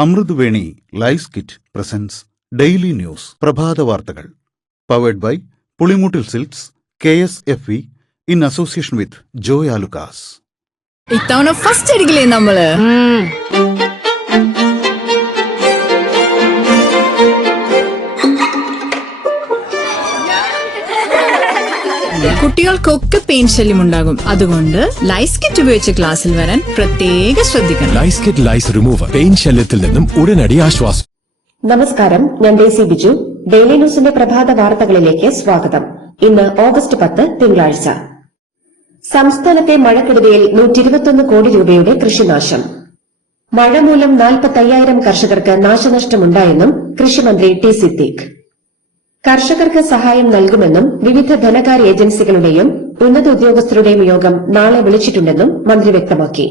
Amruthaveni lice kit presents daily news പ്രഭാത വാർത്തകൾ powered by Pulimoottil silks KSFE in association with Joy Alukkas. ഇത്തവണ first അടിക്കില്ലേ നമ്മള്? കുട്ടികൾക്കൊക്കെ പെയിൻ ശല്യം ഉണ്ടാകും. അതുകൊണ്ട് ലൈസ് കിറ്റ് ഉപയോഗിച്ച് ക്ലാസ്സിൽ വരാൻ പ്രത്യേകം ശ്രദ്ധിക്കണം. ലൈസ് കിറ്റ് ലൈസ് റിമൂവർ പെയിൻ ശല്യത്തിൽ നിന്നും ഉടനടി ആശ്വാസം. നമസ്കാരം, ഞാൻ ഡേസി ബിജു. ഡെയിലി ന്യൂസിന്റെ പ്രഭാത വാർത്തകളിലേക്ക് സ്വാഗതം. ഇന്ന് ഓഗസ്റ്റ് 10 തിങ്കളാഴ്ച. സംസ്ഥാനത്തെ മഴക്കെടുതിയിൽ 121 കോടി രൂപയുടെ കൃഷിനാശം. മഴ മൂലം 45,000 കർഷകർക്ക് നാശനഷ്ടമുണ്ടായെന്നും കൃഷിമന്ത്രി ടി സിദ്ദീഖ്. കർഷകർക്ക് സഹായം നൽകുമെന്നും വിവിധ ധനകാര്യ ഏജൻസികളുടെയും ഉന്നത ഉദ്യോഗസ്ഥരുടെയും യോഗം നാളെ വിളിച്ചിട്ടുണ്ടെന്നും മന്ത്രി വ്യക്തമാക്കി.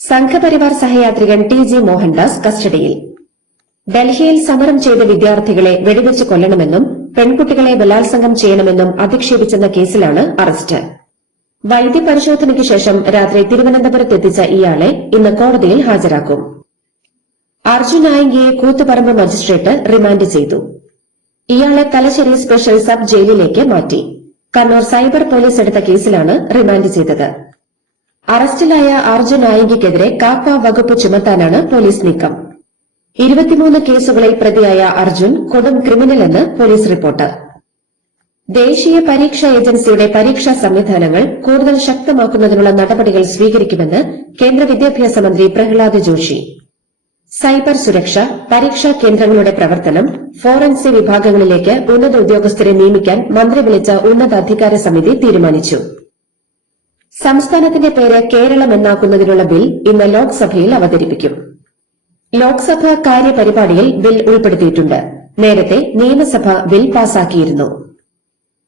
സംഘപരിവാർ സഹയാത്രികൻ TG മോഹൻദാസ് കസ്റ്റഡിയിൽ. ഡൽഹിയിൽ സമരം ചെയ്ത വിദ്യാർത്ഥികളെ വെടിവെച്ച് കൊല്ലണമെന്നും പെൺകുട്ടികളെ ബലാത്സംഗം ചെയ്യണമെന്നും അധിക്ഷേപിച്ചെന്ന കേസിലാണ് അറസ്റ്റ്. വൈദ്യപരിശോധനയ്ക്ക് ശേഷം രാത്രി തിരുവനന്തപുരത്തെത്തിച്ച ഇയാളെ ഇന്ന് കോടതിയിൽ ഹാജരാക്കും. അർജുൻ ആയങ്കിയെ കൂത്തുപറമ്പ് മജിസ്ട്രേറ്റ് റിമാൻഡ് ചെയ്തു. ഇയാളെ തലശ്ശേരി സ്പെഷ്യൽ സബ് ജയിലിലേക്ക് മാറ്റി. കണ്ണൂർ സൈബർ പോലീസ് എടുത്ത കേസിലാണ് റിമാൻഡ് ചെയ്തത്. അറസ്റ്റിലായ അർജുൻ ആയങ്കിക്കെതിരെ കാപ്പ വകുപ്പ് ചുമത്താനാണ് പോലീസ് നീക്കം. 23 കേസുകളിൽ പ്രതിയായ അർജുൻ കൊടും ക്രിമിനലെന്ന് പോലീസ് റിപ്പോർട്ട്. ദേശീയ പരീക്ഷാ ഏജൻസിയുടെ പരീക്ഷാ സംവിധാനങ്ങൾ കൂടുതൽ ശക്തമാക്കുന്നതിനുള്ള നടപടികൾ സ്വീകരിക്കുമെന്ന് കേന്ദ്ര വിദ്യാഭ്യാസ മന്ത്രി പ്രഹ്ലാദ് ജോഷി. സൈബർ സുരക്ഷ, പരീക്ഷാ കേന്ദ്രങ്ങളുടെ പ്രവർത്തനം, ഫോറൻസിക് വിഭാഗങ്ങളിലേക്ക് ഉന്നത ഉദ്യോഗസ്ഥരെ നിയമിക്കാൻ മന്ത്രി വിളിച്ച ഉന്നതാധികാര സമിതി തീരുമാനിച്ചു. സംസ്ഥാനത്തിന്റെ പേര് കേരളം എന്നാക്കുന്നതിനുള്ള ബിൽ ഇന്ന് ലോക്സഭയിൽ അവതരിപ്പിക്കും. ലോക്സഭ കാര്യപരിപാടിയിൽ ബിൽ ഉൾപ്പെടുത്തിയിട്ടുണ്ട്. നേരത്തെ നിയമസഭ ബിൽ പാസാക്കിയിരുന്നു.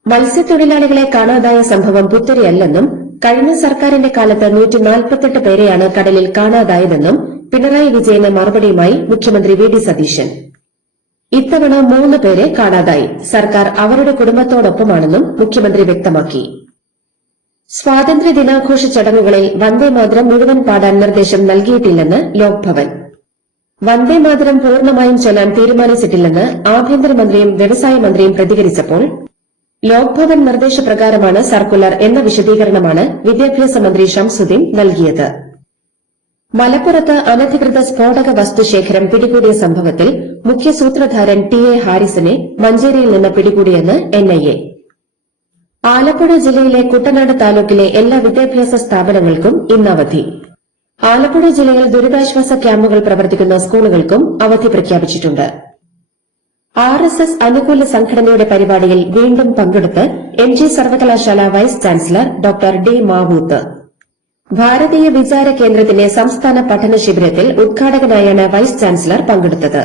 മത്സ്യത്തൊഴിലാളികളെ കാണാതായ സംഭവം പുത്തരിയല്ലെന്നും കഴിഞ്ഞ സർക്കാരിന്റെ കാലത്ത് 148 പേരെയാണ് കടലിൽ കാണാതായതെന്നും പിണറായി വിജയന് മറുപടിയുമായി മുഖ്യമന്ത്രി VD സതീശൻ. ഇത്തവണ 3 പേരെ കാണാതായി. സർക്കാർ അവരുടെ കുടുംബത്തോടൊപ്പമാണെന്നും മുഖ്യമന്ത്രി വ്യക്തമാക്കി. സ്വാതന്ത്ര്യ ദിനാഘോഷ ചടങ്ങുകളിൽ വന്ദേമാതരം മുഴുവൻ പാടാൻ നിർദ്ദേശം നൽകിയിട്ടില്ലെന്ന് ലോക്ഭവൻ. വന്ദേമാതരം പൂർണ്ണമായും ചൊല്ലാൻ തീരുമാനിച്ചിട്ടില്ലെന്ന് ആഭ്യന്തരമന്ത്രിയും വ്യവസായ മന്ത്രിയും പ്രതികരിച്ചപ്പോൾ ലോക്ഭവൻ നിർദ്ദേശപ്രകാരമാണ് സർക്കുലർ എന്ന വിശദീകരണമാണ് വിദ്യാഭ്യാസ മന്ത്രി ഷംസുദ്ദീൻ നൽകിയത്. മലപ്പുറത്ത് അനധികൃത സ്ഫോടക വസ്തുശേഖരം പിടികൂടിയ സംഭവത്തിൽ മുഖ്യ സൂത്രധാരൻ TA ഹാരിസിനെ മഞ്ചേരിയിൽ നിന്ന് പിടികൂടിയെന്ന് NIA. ആലപ്പുഴ ജില്ലയിലെ കുട്ടനാട് താലൂക്കിലെ എല്ലാ വിദ്യാഭ്യാസ സ്ഥാപനങ്ങൾക്കും ഇന്ന് അവധി. ആലപ്പുഴ ജില്ലയിൽ ദുരിതാശ്വാസ ക്യാമ്പുകൾ പ്രവർത്തിക്കുന്ന സ്കൂളുകൾക്കും അവധി പ്രഖ്യാപിച്ചിട്ടുണ്ട്. RSS അനുകൂല സംഘടനയുടെ പരിപാടിയിൽ വീണ്ടും പങ്കെടുത്ത് MG സർവകലാശാല vice chancellor doctor D മാവൂത്ത്. Bharatiya Vichara കേന്ദ്രത്തിന്റെ സംസ്ഥാന പഠന ശിബിരത്തിൽ ഉദ്ഘാടകനായാണ് വൈസ് ചാൻസലർ പങ്കെടുത്തത്.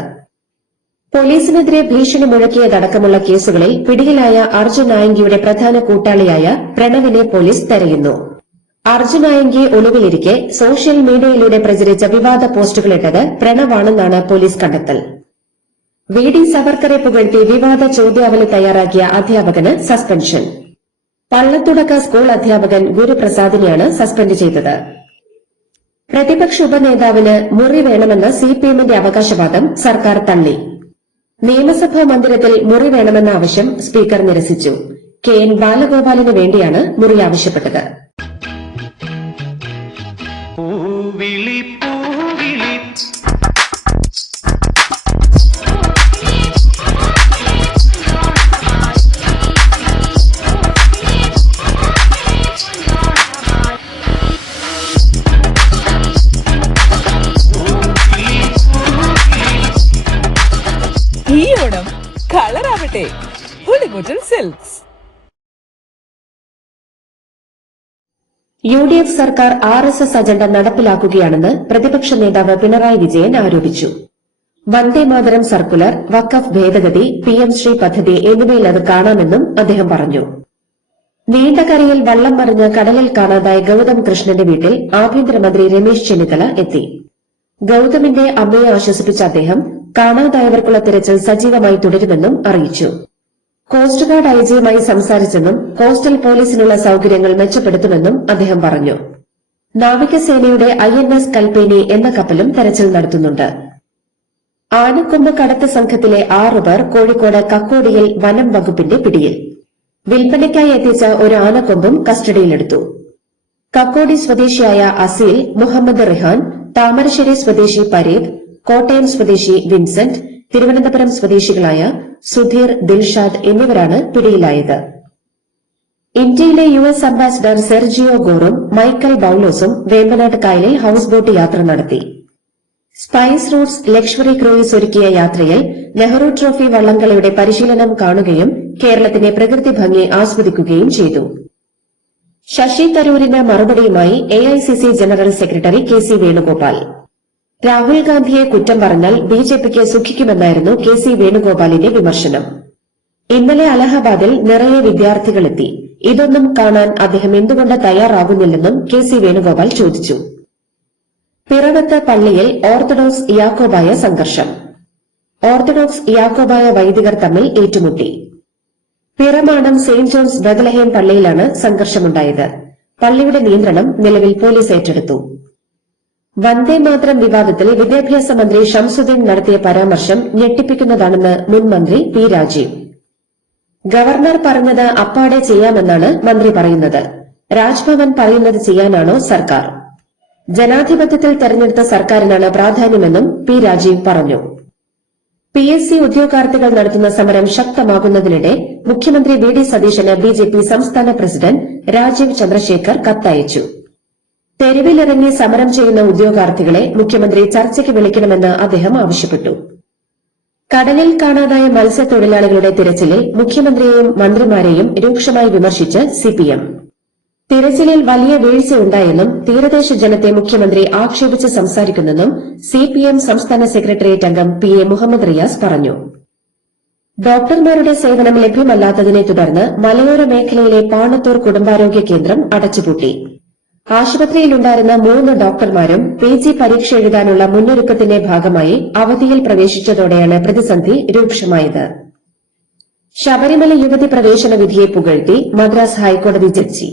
പോലീസിനെതിരെ ഭീഷണി മുഴക്കിയതടക്കമുള്ള കേസുകളിൽ പിടിയിലായ അർജുൻ ആയങ്കിയുടെ പ്രധാന കൂട്ടാളിയായ പ്രണവിനെ പോലീസ് തെരയുന്നു. അർജുൻ ആയങ്കി ഒളിവിലിരിക്കെ സോഷ്യൽ മീഡിയയിലൂടെ പ്രചരിച്ച വിവാദ പോസ്റ്റുകളിട്ടത് പ്രണവാണെന്നാണ് പോലീസ് കണ്ടെത്തൽ. VD സവർക്കറെ പുകഴ്ത്തി വിവാദ ചോദ്യാവലി തയ്യാറാക്കിയ അധ്യാപകന് സസ്പെൻഷൻ. പള്ളത്തുടക്ക സ്കൂൾ അധ്യാപകൻ ഗുരുപ്രസാദിനെയാണ് സസ്പെൻഡ് ചെയ്തത്. പ്രതിപക്ഷ ഉപനേതാവിന് മുറി വേണമെന്ന CPMന്റെ അവകാശവാദം സർക്കാർ തള്ളി. നിയമസഭാ മന്ദിരത്തിൽ മുറി വേണമെന്ന ആവശ്യം സ്പീക്കർ നിരസിച്ചു. KN ബാലഗോപാലിന് വേണ്ടിയാണ് മുറി ആവശ്യപ്പെട്ടത്. ഈ ഓണം കളറാവട്ടെ പുളിമൂട്ടിൽ സിൽക്സ്. UDF സർക്കാർ RSS അജണ്ട നടപ്പിലാക്കുകയാണെന്ന് പ്രതിപക്ഷ നേതാവ് പിണറായി വിജയൻ ആരോപിച്ചു. വന്ദേമാതരം സർക്കുലർ, വഖഫ് ഭേദഗതി, PM ശ്രീ പദ്ധതി എന്നിവയിൽ അത് കാണാമെന്നും അദ്ദേഹം പറഞ്ഞു. നീണ്ടകരയിൽ വള്ളം മറിഞ്ഞ് കടലിൽ കാണാതായ ഗൌതം കൃഷ്ണന്റെ വീട്ടിൽ ആഭ്യന്തരമന്ത്രി രമേശ് ചെന്നിത്തല എത്തി. ഗൌതമിന്റെ അമ്മയെ ആശ്വസിപ്പിച്ച അദ്ദേഹം കാണാതായവർക്കുള്ള തിരച്ചിൽ സജീവമായി തുടരുമെന്നും അറിയിച്ചു. കോസ്റ്റ് ഗാർഡ് IGയുമായി സംസാരിച്ചെന്നും കോസ്റ്റൽ പോലീസിനുള്ള സൌകര്യങ്ങൾ മെച്ചപ്പെടുത്തുമെന്നും അദ്ദേഹം പറഞ്ഞു. നാവികസേനയുടെ INS കൽപ്പേനി എന്ന കപ്പലും തെരച്ചിൽ നടത്തുന്നുണ്ട്. ആനക്കൊമ്പ് കടത്ത് സംഘത്തിലെ 6 പേർ കോഴിക്കോട് കക്കോടിയിൽ വനം വകുപ്പിന്റെ പിടിയിൽ. വിൽപ്പനയ്ക്കായി എത്തിച്ച ഒരു ആനക്കൊമ്പും കസ്റ്റഡിയിലെടുത്തു. കക്കോടി സ്വദേശിയായ അസീൽ, മുഹമ്മദ് റിഹാൻ, താമരശ്ശേരി സ്വദേശി പരീദ്, കോട്ടയം സ്വദേശി വിൻസെന്റ്, തിരുവനന്തപുരം സ്വദേശികളായ സുധീർ, ദിൽഷാദ് എന്നിവരാണ് പിടിയിലായത്. ഇന്ത്യയിലെ US അംബാസിഡർ സെർജിയോ ഗോറും മൈക്കൽ ബൌലോസും വേമ്പനാട്ട് കായലിൽ ഹൌസ് ബോട്ട് യാത്ര നടത്തി. സ്പൈസ് റൂട്ട്സ് ലക്ഷറി ക്രൂയിസ് ഒരുക്കിയ യാത്രയിൽ നെഹ്റു ട്രോഫി വള്ളംകളിയുടെ പരിശീലനം കാണുകയും കേരളത്തിന്റെ പ്രകൃതി ഭംഗി ആസ്വദിക്കുകയും ചെയ്തു. ശശി തരൂരിന് മറുപടിയുമായി AICC general secretary KC Venugopal. Rahul ഗാന്ധിയെ കുറ്റം പറഞ്ഞാൽ BJPക്ക് സുഖിക്കുമെന്നായിരുന്നു KC വേണുഗോപാലിന്റെ വിമർശനം. ഇന്നലെ അലഹബാദിൽ നിറയെ വിദ്യാർത്ഥികളെത്തി. ഇതൊന്നും കാണാൻ അദ്ദേഹം എന്തുകൊണ്ട് തയ്യാറാകുന്നില്ലെന്നും KC വേണുഗോപാൽ ചോദിച്ചു. പിറവത്ത് പള്ളിയിൽ ഓർത്തഡോക്സ് യാക്കോബായ സംഘർഷം. ഓർത്തഡോക്സ് യാക്കോബായ വൈദികർ തമ്മിൽ ഏറ്റുമുട്ടി. പിറമാണം സെന്റ് ജോൺസ് ബെത്ലഹേം പള്ളിയിലാണ് സംഘർഷമുണ്ടായത്. പള്ളിയുടെ നിയന്ത്രണം നിലവിൽ പോലീസ് ഏറ്റെടുത്തു. വന്ദേമാതരം വിവാദത്തിൽ വിദ്യാഭ്യാസ മന്ത്രി ഷംസുദ്ദീൻ നടത്തിയ പരാമർശം ഞെട്ടിപ്പിക്കുന്നതാണെന്ന് മുൻ മന്ത്രി P. രാജീവ്. ഗവർണർ പറഞ്ഞത് അപ്പാടെ ചെയ്യാമെന്നാണ് മന്ത്രി പറയുന്നത്. രാജ്ഭവൻ പറയുന്നത് ചെയ്യാനാണോ സർക്കാർ? ജനാധിപത്യത്തിൽ തെരഞ്ഞെടുത്ത സർക്കാരിനാണ് പ്രാധാന്യമെന്നും P. രാജീവ് പറഞ്ഞു. PSC ഉദ്യോഗാർത്ഥികൾ നടത്തുന്ന സമരം ശക്തമാകുന്നതിനിടെ മുഖ്യമന്ത്രി VD സതീശന് BJP സംസ്ഥാന പ്രസിഡന്റ് രാജീവ് ചന്ദ്രശേഖർ കത്തയച്ചു. തെരുവിലിറങ്ങി സമരം ചെയ്യുന്ന ഉദ്യോഗാർത്ഥികളെ മുഖ്യമന്ത്രി ചർച്ചയ്ക്ക് വിളിക്കണമെന്ന് അദ്ദേഹം ആവശ്യപ്പെട്ടു. കടലിൽ കാണാതായ മത്സ്യത്തൊഴിലാളികളുടെ തിരച്ചിലിൽ മുഖ്യമന്ത്രിയെയും മന്ത്രിമാരെയും രൂക്ഷമായി വിമർശിച്ച് CPM. തിരച്ചിലിൽ വലിയ വീഴ്ചയുണ്ടായെന്നും തീരദേശ ജനത്തെ മുഖ്യമന്ത്രി ആക്ഷേപിച്ച് സംസാരിക്കുന്നെന്നും CPM സംസ്ഥാന സെക്രട്ടേറിയറ്റ് അംഗം PA മുഹമ്മദ് റിയാസ് പറഞ്ഞു. ഡോക്ടർമാരുടെ സേവനം ലഭ്യമല്ലാത്തതിനെ തുടർന്ന് മലയോര മേഖലയിലെ പാണത്തൂർ കുടുംബാരോഗ്യ കേന്ദ്രം അടച്ചുപൂട്ടി. ആശുപത്രിയിലുണ്ടായിരുന്ന 3 ഡോക്ടർമാരും PG പരീക്ഷ എഴുതാനുള്ള മുന്നൊരുക്കത്തിന്റെ ഭാഗമായി അവധിയിൽ പ്രവേശിച്ചതോടെയാണ് പ്രതിസന്ധി രൂക്ഷമായത്. ശബരിമല യുവതി പ്രവേശന വിധിയെ പുകഴ്ത്തി മദ്രാസ് ഹൈക്കോടതി ജഡ്ജി.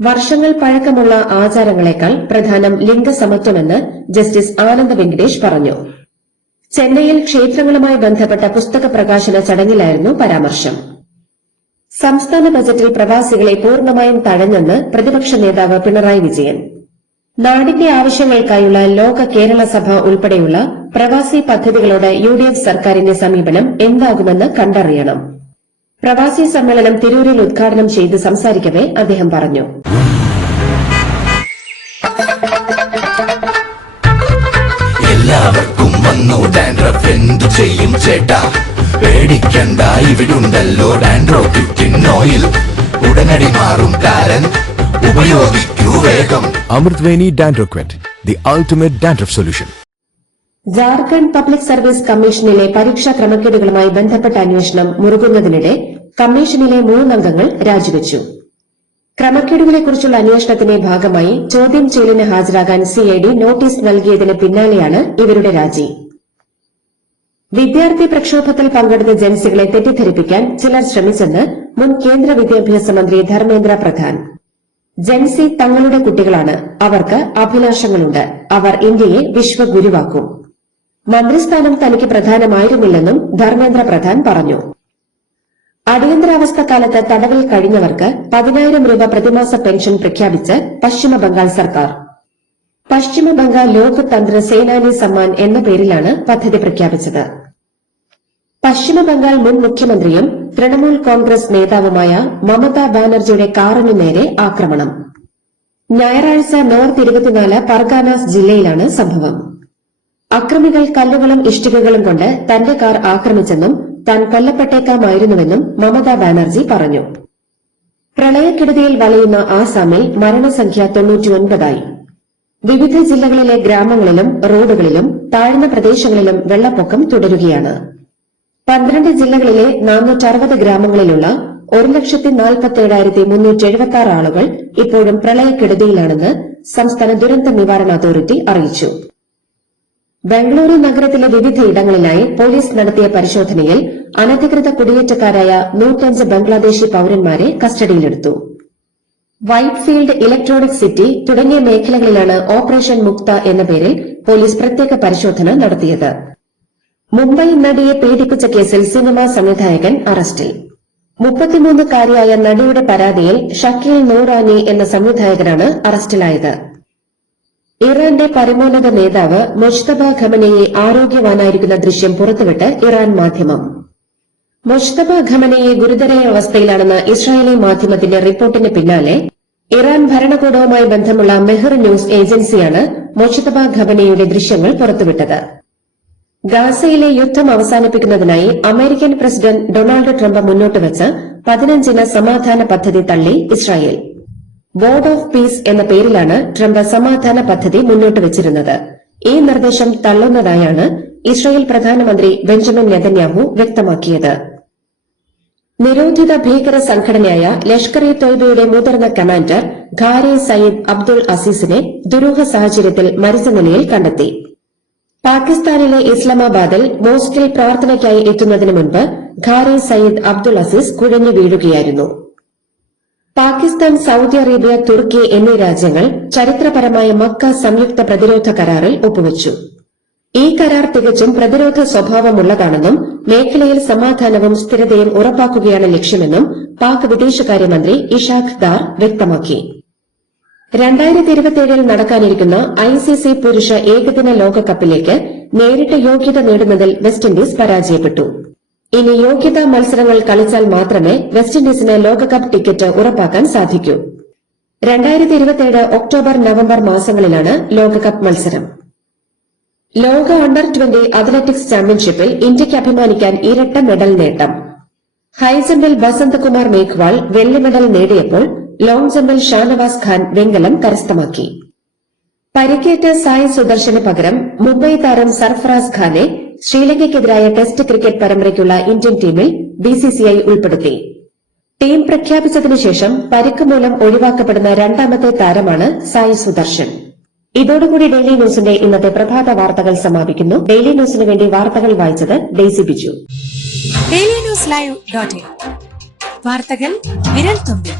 വർഷങ്ങൾ പഴക്കമുള്ള ആചാരങ്ങളെക്കാൾ പ്രധാനം ലിംഗസമത്വമെന്ന് ജസ്റ്റിസ് ആനന്ദ വെങ്കടേഷ് പറഞ്ഞു. ചെന്നൈയിൽ ക്ഷേത്രങ്ങളുമായി ബന്ധപ്പെട്ട പുസ്തക പ്രകാശന ചടങ്ങിലായിരുന്നു പരാമർശം. സംസ്ഥാന ബജറ്റിൽ പ്രവാസികളെ പൂർണ്ണമായും തഴഞ്ഞെന്ന് പ്രതിപക്ഷ നേതാവ് പിണറായി വിജയൻ. നാടിന്റെ ആവശ്യങ്ങൾക്കായുള്ള ലോക കേരള സഭ ഉൾപ്പെടെയുള്ള പ്രവാസി പദ്ധതികളോട് UDF സർക്കാരിന്റെ സമീപനം എന്താകുമെന്ന് കണ്ടറിയണം. പ്രവാസി സമ്മേളനം തിരൂരിൽ ഉദ്ഘാടനം ചെയ്ത് സംസാരിക്കവെ അദ്ദേഹം പറഞ്ഞു. എല്ലാവർക്കും വന്നു ഡാൻഡ്രഫ് എന്തു ചെയ്യും ചേട്ടാ, പേടിക്കണ്ട ഇവിടുണ്ടല്ലോ ഡാൻഡ്രോക്കിൻ ഓയിൽ, ഉടനടി മാറും താരൻ, ഉപയോഗിക്കൂ വേഗം. അമൃത്വേനി ഡാൻഡ്രോക്വെറ്റ്, the ultimate dandruff solution. Jharkhand public service കമ്മീഷനിലെ പരീക്ഷാ ക്രമക്കേടുകളുമായി ബന്ധപ്പെട്ട അന്വേഷണം മുറുകുന്നതിനിടെ കമ്മീഷനിലെ 3 അംഗങ്ങൾ രാജിവെച്ചു. ക്രമക്കേടുകളെക്കുറിച്ചുള്ള അന്വേഷണത്തിന്റെ ഭാഗമായി ചോദ്യം ചെയ്യലിന് ഹാജരാകാൻ CID നോട്ടീസ് നൽകിയതിന് പിന്നാലെയാണ് ഇവരുടെ രാജി. വിദ്യാർത്ഥി പ്രക്ഷോഭത്തിൽ പങ്കെടുത്ത ജൻസികളെ തെറ്റിദ്ധരിപ്പിക്കാൻ ചിലർ ശ്രമിച്ചെന്ന് മുൻ കേന്ദ്ര വിദ്യാഭ്യാസ മന്ത്രി ധർമ്മേന്ദ്ര പ്രധാൻ. ജൻസി തങ്ങളുടെ കുട്ടികളാണ്, അവർക്ക് അഭിലാഷങ്ങളുണ്ട്, അവർ ഇന്ത്യയെ വിശ്വഗുരുവാക്കും. മന്ത്രിസ്ഥാനം തനിക്ക് പ്രധാനമായിരുന്നില്ലെന്നും ധർമ്മേന്ദ്ര പ്രധാൻ പറഞ്ഞു. അടിയന്തരാവസ്ഥ കാലത്ത് തടവിൽ കഴിഞ്ഞവർക്ക് 10,000 രൂപ പ്രതിമാസ പെൻഷൻ പ്രഖ്യാപിച്ച് പശ്ചിമബംഗാൾ സർക്കാർ. പശ്ചിമബംഗാൾ ലോക്തന്ത്ര സേനാനി സമ്മാൻ എന്ന പേരിലാണ് പദ്ധതി പ്രഖ്യാപിച്ചത്. പശ്ചിമബംഗാൾ മുൻ മുഖ്യമന്ത്രിയും തൃണമൂൽ കോൺഗ്രസ് നേതാവുമായ മമതാ ബാനർജിയുടെ കാറിനു നേരെ ആക്രമണം. ഞായറാഴ്ച നോർത്ത് 24 പർഗാനാസ് ജില്ലയിലാണ് സംഭവം. അക്രമികൾ കല്ലുകളും ഇഷ്ടികകളും കൊണ്ട് തന്റെ കാർ ആക്രമിച്ചെന്നും താൻ കൊല്ലപ്പെട്ടേക്കാമായിരുന്നുവെന്നും മമതാ ബാനർജി പറഞ്ഞു. പ്രളയക്കെടുതിയിൽ വലയുന്ന ആസാമിൽ മരണസംഖ്യ 99ആയി. വിവിധ ജില്ലകളിലെ ഗ്രാമങ്ങളിലും റോഡുകളിലും താഴ്ന്ന പ്രദേശങ്ങളിലും വെള്ളപ്പൊക്കം തുടരുകയാണ്. 12 ജില്ലകളിലെ 460 ഗ്രാമങ്ങളിലുള്ള 1,47,376 ആളുകൾ ഇപ്പോഴും പ്രളയക്കെടുതിയിലാണെന്ന് സംസ്ഥാന ദുരന്ത നിവാരണ അതോറിറ്റി അറിയിച്ചു. ബംഗളൂരു നഗരത്തിലെ വിവിധയിടങ്ങളിലായി പോലീസ് നടത്തിയ പരിശോധനയിൽ അനധികൃത കുടിയേറ്റക്കാരായ 105 ബംഗ്ലാദേശി പൌരന്മാരെ കസ്റ്റഡിയിലെടുത്തു. വൈറ്റ്ഫീൽഡ് ഇലക്ട്രോണിക് സിറ്റി തുടങ്ങിയ മേഖലകളിലാണ് ഓപ്പറേഷൻ മുക്ത എന്ന പേരിൽ പോലീസ് പ്രത്യേക പരിശോധന നടത്തിയത്. മുംബൈ നടിയെ പീഡിപ്പിച്ച കേസിൽ സിനിമാ സംവിധായകൻ അറസ്റ്റിൽ. 33-കാരിയായ നടിയുടെ പരാതിയിൽ ഷക്കീൽ നൂറാനി എന്ന സംവിധായകനാണ് അറസ്റ്റിലായത്. ഇറാന്റെ പരമോന്നത നേതാവ് മുജ്തബ ഖമനേയി ആരോഗ്യവാനായിരിക്കുന്ന ദൃശ്യം പുറത്തുവിട്ട് ഇറാൻ മാധ്യമം. മുജ്തബ ഖമനേയി ഗുരുതരായ അവസ്ഥയിലാണെന്ന ഇസ്രായേലി മാധ്യമത്തിന്റെ റിപ്പോർട്ടിന് പിന്നാലെ ഇറാൻ ഭരണകൂടവുമായി ബന്ധമുള്ള മെഹർ ന്യൂസ് ഏജൻസിയാണ് മുജ്തബ ഖമനേയിയുടെ ദൃശ്യങ്ങൾ പുറത്തുവിട്ടത്. ഗാസയിലെ യുദ്ധം അവസാനിപ്പിക്കുന്നതിനായി അമേരിക്കൻ പ്രസിഡന്റ് ഡൊണാൾഡ് ട്രംപ് മുന്നോട്ടുവച്ച 15 സമാധാന പദ്ധതി തള്ളി ഇസ്രായേൽ. ബോർഡ് ഓഫ് പീസ് എന്ന പേരിലാണ് ട്രംപ് സമാധാന പദ്ധതി മുന്നോട്ടുവച്ചിരുന്നത്. ഈ നിർദ്ദേശം തള്ളുന്നതായാണ് ഇസ്രായേൽ പ്രധാനമന്ത്രി ബെഞ്ചമിൻ നെതന്യാഹു വ്യക്തമാക്കിയത്. നിരോധിത ഭീകര സംഘടനയായ ലഷ്കർ ഇ തോയ്ബയുടെ മുതിർന്ന കമാൻഡർ ഖാരെ സയ്യിദ് അബ്ദുൾ അസീസിനെ ദുരൂഹ സാഹചര്യത്തിൽ മരിച്ച നിലയിൽ കണ്ടെത്തി. പാകിസ്ഥാനിലെ ഇസ്ലാമാബാദിൽ മോസ്കിൽ പ്രാർത്ഥനയ്ക്കായി എത്തുന്നതിന് മുൻപ് ഖാരെ സയ്യിദ് അബ്ദുൾ അസീസ് കുഴഞ്ഞു വീഴുകയായിരുന്നു. പാകിസ്ഥാൻ, സൌദി അറേബ്യ, തുർക്കി എന്നീ രാജ്യങ്ങൾ ചരിത്രപരമായ മക്ക സംയുക്ത പ്രതിരോധ കരാറിൽ ഒപ്പുവച്ചു. ഈ കരാർ തികച്ചും പ്രതിരോധ സ്വഭാവമുള്ളതാണെന്നും മേഖലയിൽ സമാധാനവും സ്ഥിരതയും ഉറപ്പാക്കുകയാണ് ലക്ഷ്യമെന്നും പാക് വിദേശകാര്യമന്ത്രി ഇഷാഖ് ദാർ വ്യക്തമാക്കി. 2027 നടക്കാനിരിക്കുന്ന ICC പുരുഷ ഏകദിന ലോകകപ്പിലേക്ക് നേരിട്ട് യോഗ്യത നേടുന്നതിൽ വെസ്റ്റ് ഇൻഡീസ് പരാജയപ്പെട്ടു. ഇനി യോഗ്യതാ മത്സരങ്ങൾ കളിച്ചാൽ മാത്രമേ വെസ്റ്റ് ഇൻഡീസിന് ലോകകപ്പ് ടിക്കറ്റ് ഉറപ്പാക്കാൻ സാധിക്കൂ. 2027 ഒക്ടോബർ, നവംബർ മാസങ്ങളിലാണ് ലോകകപ്പ് മത്സരം. ലോക അണ്ടർ-20 അത്ലറ്റിക്സ് ചാമ്പ്യൻഷിപ്പിൽ ഇന്ത്യയ്ക്ക് അഭിമാനിക്കാൻ ഇരട്ട മെഡൽ നേട്ടം. ഹൈജമ്പിൽ ബസന്ത് കുമാർ മേഘ്വാൾ വെള്ളി മെഡൽ നേടിയപ്പോൾ ലോങ് ജമ്പിൽ ഷാനവാസ് ഖാൻ വെങ്കലം കരസ്ഥമാക്കി. പരിക്കേറ്റ സായ് സുദർശന് പകരം മുംബൈ താരം സർഫറാസ് ഖാനെ ശ്രീലങ്കയ്ക്കെതിരായ ടെസ്റ്റ് ക്രിക്കറ്റ് പരമ്പരയ്ക്കുള്ള ഇന്ത്യൻ ടീമിൽ BCCI ഉൾപ്പെടുത്തി. ടീം പ്രഖ്യാപിച്ചതിനുശേഷം പരിക്ക് മൂലം ഒഴിവാക്കപ്പെടുന്ന രണ്ടാമത്തെ താരമാണ് സായ് സുദർശൻ. ഇതോടുകൂടി ഡെയിലി ന്യൂസിന്റെ ഇന്നത്തെ പ്രഭാത വാർത്തകൾ സമാപിക്കുന്നു. ഡെയിലി ന്യൂസിന് വേണ്ടി വാർത്തകൾ വായിച്ചത് ഡെയ്സി ബിജു. ഡെയിലി ന്യൂസ് ലൈവ്.in വാർത്തകൾ വിരൽ തുമ്പിൽ.